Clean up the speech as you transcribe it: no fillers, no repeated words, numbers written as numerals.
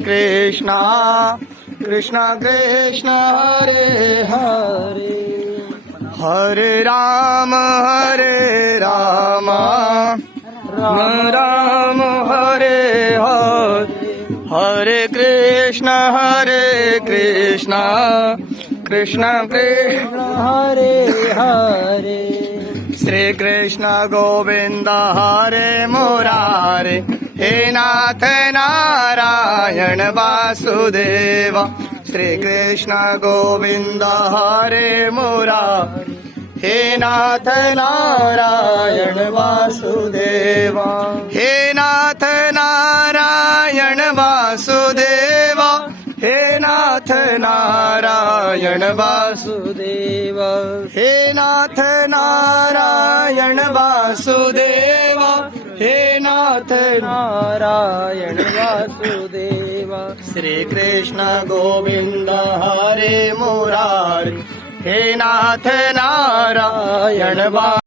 कृष्णा कृष्णा कृष्णा हरे हरे हरे राम राम राम हरे हरे हरे कृष्ण कृष्ण कृष्ण हरे हरे श्री कृष्ण गोविंद हरे मुरारे हे नाथ नारायण वासुदेव श्री कृष्ण गोविंद हरे मुरारे हे नाथ नारायण वासुदेव हे नाथ नारायण वासुदेव हे नाथ नारायण वासुदेव हे नाथ नारायण वासुदेव हे नाथ नारायण वासुदेव श्री कृष्ण गोविंद हरे मुरारे हे नाथ नारायण